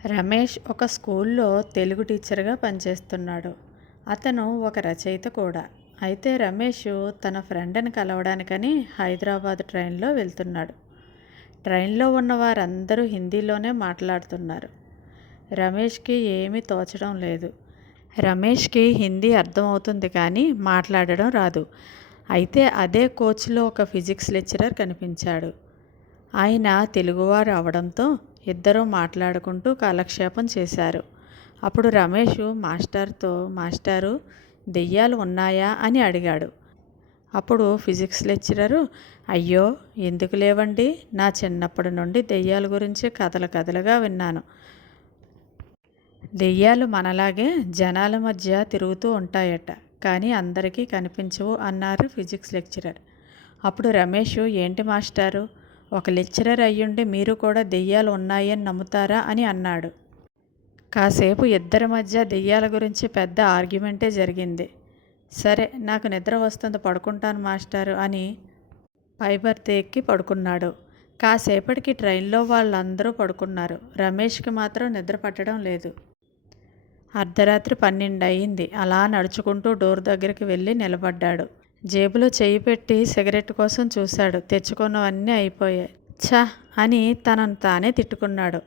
రమేష్ ఒక స్కూల్లో తెలుగు టీచర్గా పనిచేస్తున్నాడు. అతను ఒక రచయిత కూడా. అయితే రమేష్ తన ఫ్రెండ్ని కలవడానికని హైదరాబాద్ ట్రైన్లో వెళ్తున్నాడు. ట్రైన్లో ఉన్న వారందరూ హిందీలోనే మాట్లాడుతున్నారు. రమేష్కి ఏమీ తోచడం లేదు. రమేష్కి హిందీ అర్థమవుతుంది కానీ మాట్లాడడం రాదు. అయితే అదే కోచ్లో ఒక ఫిజిక్స్ లెక్చరర్ కనిపించాడు. ఆయన తెలుగువారు అవడంతో ఇద్దరూ మాట్లాడుకుంటూ కాలక్షేపం చేశారు. అప్పుడు రమేష్ మాస్టర్తో, మాస్టారు, దెయ్యాలు ఉన్నాయా అని అడిగాడు. అప్పుడు ఫిజిక్స్ లెక్చరరు, అయ్యో ఎందుకు లేవండి, నా చిన్నప్పటి నుండి దెయ్యాల గురించి కథలు కథలుగా విన్నాను. దెయ్యాలు మనలాగే జనాల మధ్య తిరుగుతూ ఉంటాయట, కానీ అందరికీ కనిపించవు అన్నారు ఫిజిక్స్ లెక్చరర్. అప్పుడు రమేష్, ఏంటి మాస్టారు, ఒక లెక్చరర్ అయ్యుండి మీరు కూడా దెయ్యాలు ఉన్నాయని నమ్ముతారా అని అన్నాడు. కాసేపు ఇద్దరి మధ్య దెయ్యాల గురించి పెద్ద ఆర్గ్యుమెంటే జరిగింది. సరే నాకు నిద్ర వస్తుంది, పడుకుంటాను మాస్టారు అని పై బర్త్ ఎక్కి పడుకున్నాడు. కాసేపటికి ట్రైన్లో వాళ్ళందరూ పడుకున్నారు. రమేష్కి మాత్రం నిద్ర పట్టడం లేదు. అర్ధరాత్రి 12 అయింది. అలా నడుచుకుంటూ డోర్ దగ్గరికి వెళ్ళి నిలబడ్డాడు. జేబులో చెయ్యి పెట్టి సిగరెట్ కోసం చూశాడు. తెచ్చుకున్నవన్నీ అయిపోయాయి. ఛ అని తనను తానే తిట్టుకున్నాడు.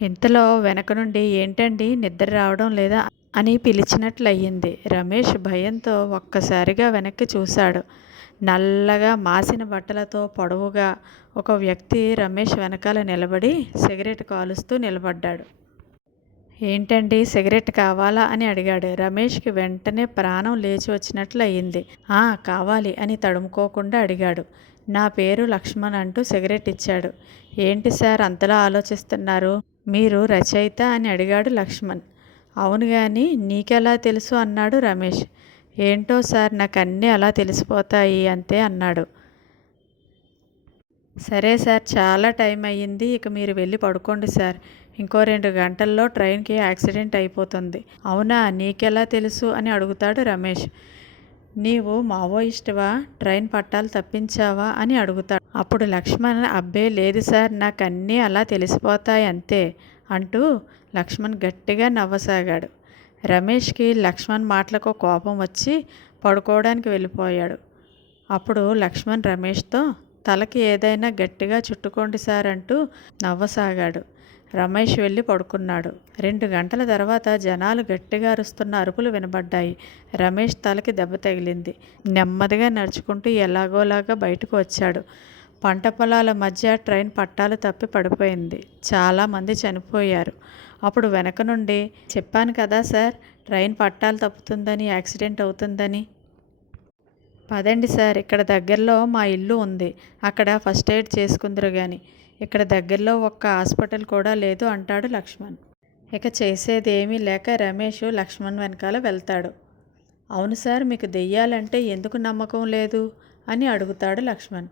ఇంతలో వెనక నుండి ఏంటండి నిద్ర రావడం లేదా అని పిలిచినట్లయింది. రమేష్ భయంతో ఒక్కసారిగా వెనక్కి చూశాడు. నల్లగా మాసిన బట్టలతో పొడవుగా ఒక వ్యక్తి రమేష్ వెనకాల నిలబడి సిగరెట్ కాలుస్తూ నిలబడ్డాడు. ఏంటండి సిగరెట్ కావాలా అని అడిగాడు. రమేష్కి వెంటనే ప్రాణం లేచి వచ్చినట్లు అయింది. కావాలి అని తడుముకోకుండా అడిగాడు. నా పేరు లక్ష్మణ్ అంటూ సిగరెట్ ఇచ్చాడు. ఏంటి సార్ అంతలా ఆలోచిస్తున్నారు, మీరు రచయిత అని అడిగాడు లక్ష్మణ్. అవును గాని నీకెలా తెలుసు అన్నాడు రమేష్. ఏంటో సార్ నాకు అన్నీ అలా తెలిసిపోతాయి అంతే అన్నాడు. సరే సార్ చాలా టైం అయ్యింది, ఇక మీరు వెళ్ళి పడుకోండి సార్, ఇంకో 2 గంటల్లో ట్రైన్కి యాక్సిడెంట్ అయిపోతుంది. అవునా, నీకెలా తెలుసు అని అడుగుతాడు రమేష్. నీవు మావోయిస్టువా, ట్రైన్ పట్టాలు తప్పించావా అని అడుగుతాడు. అప్పుడు లక్ష్మణ్, అబ్బే లేదు సార్, నాకు అన్నీ అలా తెలిసిపోతాయి అంతే అంటూ లక్ష్మణ్ గట్టిగా నవ్వసాగాడు. రమేష్కి లక్ష్మణ్ మాటలకు కోపం వచ్చి పడుకోవడానికి వెళ్ళిపోయాడు. అప్పుడు లక్ష్మణ్ రమేష్తో, తలకి ఏదైనా గట్టిగా చుట్టుకోండి సార్ అంటూ నవ్వసాగాడు. రమేష్ వెళ్ళి పడుకున్నాడు. 2 గంటల తర్వాత జనాలు గట్టిగా అరుస్తున్న అరుపులు వినబడ్డాయి. రమేష్ తలకి దెబ్బ తగిలింది. నెమ్మదిగా నడుచుకుంటూ ఎలాగోలాగా బయటకు వచ్చాడు. పంట పొలాల మధ్య ట్రైన్ పట్టాలు తప్పి పడిపోయింది. చాలామంది చనిపోయారు. అప్పుడు వెనక నుండి, చెప్పాను కదా సార్, ట్రైన్ పట్టాలు తప్పుతుందని, యాక్సిడెంట్ అవుతుందని. పదండి సార్, ఇక్కడ దగ్గరలో మా ఇల్లు ఉంది, అక్కడ ఫస్ట్ ఎయిడ్ చేసుకుందరు కానీ, ఇక్కడ దగ్గరలో ఒక్క హాస్పిటల్ కూడా లేదు అంటాడు లక్ష్మణ్. ఇక చేసేది ఏమీ లేక రమేష్ లక్ష్మణ్ వెనకాల వెళ్తాడు. అవును సార్, మీకు దెయ్యాలంటే ఎందుకు నమ్మకం లేదు అని అడుగుతాడు లక్ష్మణ్.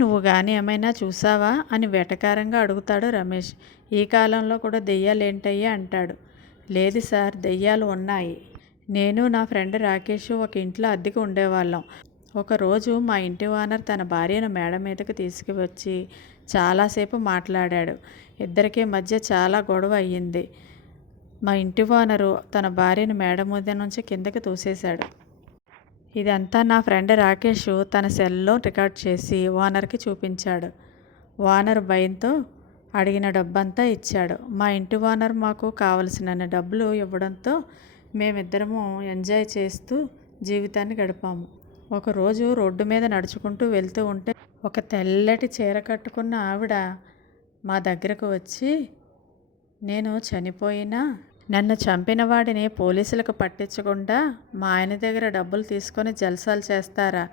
నువ్వు కానీ ఏమైనా చూసావా అని వెటకారంగా అడుగుతాడు రమేష్. ఈ కాలంలో కూడా దెయ్యాలేంటయ్యా అంటాడు. లేదు సార్, దెయ్యాలు ఉన్నాయి. నేను నా ఫ్రెండ్ రాకేష్ ఒక ఇంట్లో అద్దెకి ఉండేవాళ్ళం. ఒకరోజు మా ఇంటి ఓనర్ తన భార్యను మేడ మీదకి తీసుకువచ్చి చాలాసేపు మాట్లాడాడు. ఇద్దరికి మధ్య చాలా గొడవ అయ్యింది. మా ఇంటి ఓనరు తన భార్యను మేడ మీద నుంచి కిందకి తోసేశాడు. ఇదంతా నా ఫ్రెండ్ రాకేష్ తన సెల్లో రికార్డ్ చేసి ఓనర్కి చూపించాడు. ఓనర్ భయంతో అడిగిన డబ్బంతా ఇచ్చాడు. మా ఇంటి ఓనర్ మాకు కావలసిన డబ్బులు ఇవ్వడంతో మేమిద్దరము ఎంజాయ్ చేస్తూ జీవితాన్ని గడిపాము. ఒకరోజు రోడ్డు మీద నడుచుకుంటూ వెళ్తూ ఉంటే ఒక తెల్లటి చీర కట్టుకున్న ఆవిడ మా దగ్గరకు వచ్చి, నేను చనిపోయినా నన్ను చంపిన వాడిని పోలీసులకు పట్టించకుండా మా ఆయన దగ్గర డబ్బులు తీసుకొని జల్సాలు చేస్తారా,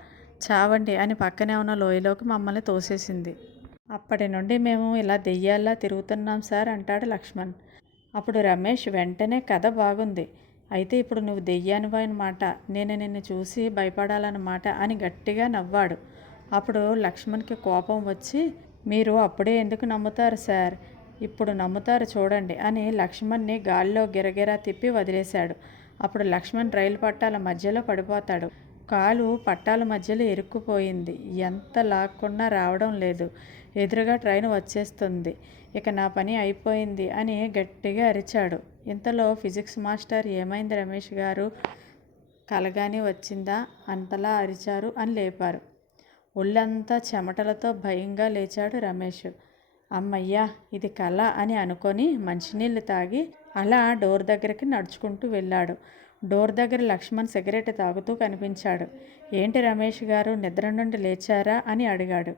చావండి అని పక్కనే ఉన్న లోయలోకి మమ్మల్ని తోసేసింది. అప్పటి నుండి మేము ఇలా దెయ్యాల్లా తిరుగుతున్నాం సార్ అంటాడు లక్ష్మణ్. అప్పుడు రమేష్ వెంటనే, కథ బాగుంది, అయితే ఇప్పుడు నువ్వు దెయ్యానివా అన్నమాట, నేను నిన్ను చూసి భయపడాలన్నమాట అని గట్టిగా నవ్వాడు. అప్పుడు లక్ష్మణ్కి కోపం వచ్చి, మీరు అప్పుడే ఎందుకు నమ్ముతారు సార్, ఇప్పుడు నమ్ముతారు చూడండి అని లక్ష్మణ్ని గాల్లో గిరగిరా తిప్పి వదిలేశాడు. అప్పుడు లక్ష్మణ్ రైలు పట్టాల మధ్యలో పడిపోతాడు. కాలు పట్టాల మధ్యలో ఇరుక్కుపోయింది. ఎంత లాక్కున్నా రావడం లేదు. ఎదురుగా ట్రైన్ వచ్చేస్తుంది. ఇక నా పని అయిపోయింది అని గట్టిగా అరిచాడు. ఇంతలో ఫిజిక్స్ మాస్టర్ ఏమైంది రమేష్ గారు, కలగాని వచ్చిందా, అంతలా అరిచారు అని లేపారు. ఒళ్ళంతా చెమటలతో భయంగా లేచాడు రమేష్. అమ్మయ్యా, ఇది కళ అని అనుకొని మంచినీళ్ళు తాగి అలా డోర్ దగ్గరికి నడుచుకుంటూ వెళ్ళాడు. డోర్ దగ్గర లక్ష్మణ్ సిగరెట్ తాగుతూ కనిపించాడు. ఏంటి రమేష్ గారు, నిద్ర నుండి లేచారా అని అడిగాడు.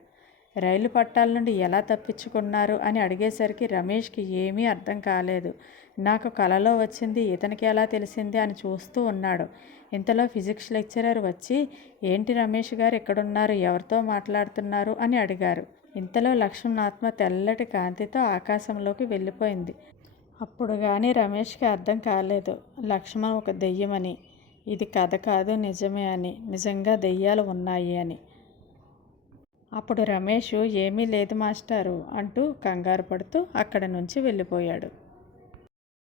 రైలు పట్టాల నుండి ఎలా తప్పించుకున్నారు అని అడిగేసరికి రమేష్కి ఏమీ అర్థం కాలేదు. నాకు కలలో వచ్చింది, ఇతనికి ఎలా తెలిసింది అని చూస్తూ ఉన్నాడు. ఇంతలో ఫిజిక్స్ లెక్చరర్ వచ్చి, ఏంటి రమేష్ గారు ఎక్కడున్నారు, ఎవరితో మాట్లాడుతున్నారు అని అడిగారు. ఇంతలో లక్ష్మణ్ ఆత్మ తెల్లటి కాంతితో ఆకాశంలోకి వెళ్ళిపోయింది. అప్పుడు కానీ రమేష్కి అర్థం కాలేదు లక్ష్మణ్ ఒక దెయ్యమని, ఇది కథ కాదు నిజమే అని, నిజంగా దెయ్యాలు ఉన్నాయి అని. అప్పుడు రమేష్ ఏమీ లేదు మాస్టారు అంటూ కంగారు పడుతూ అక్కడి నుంచి వెళ్ళిపోయాడు.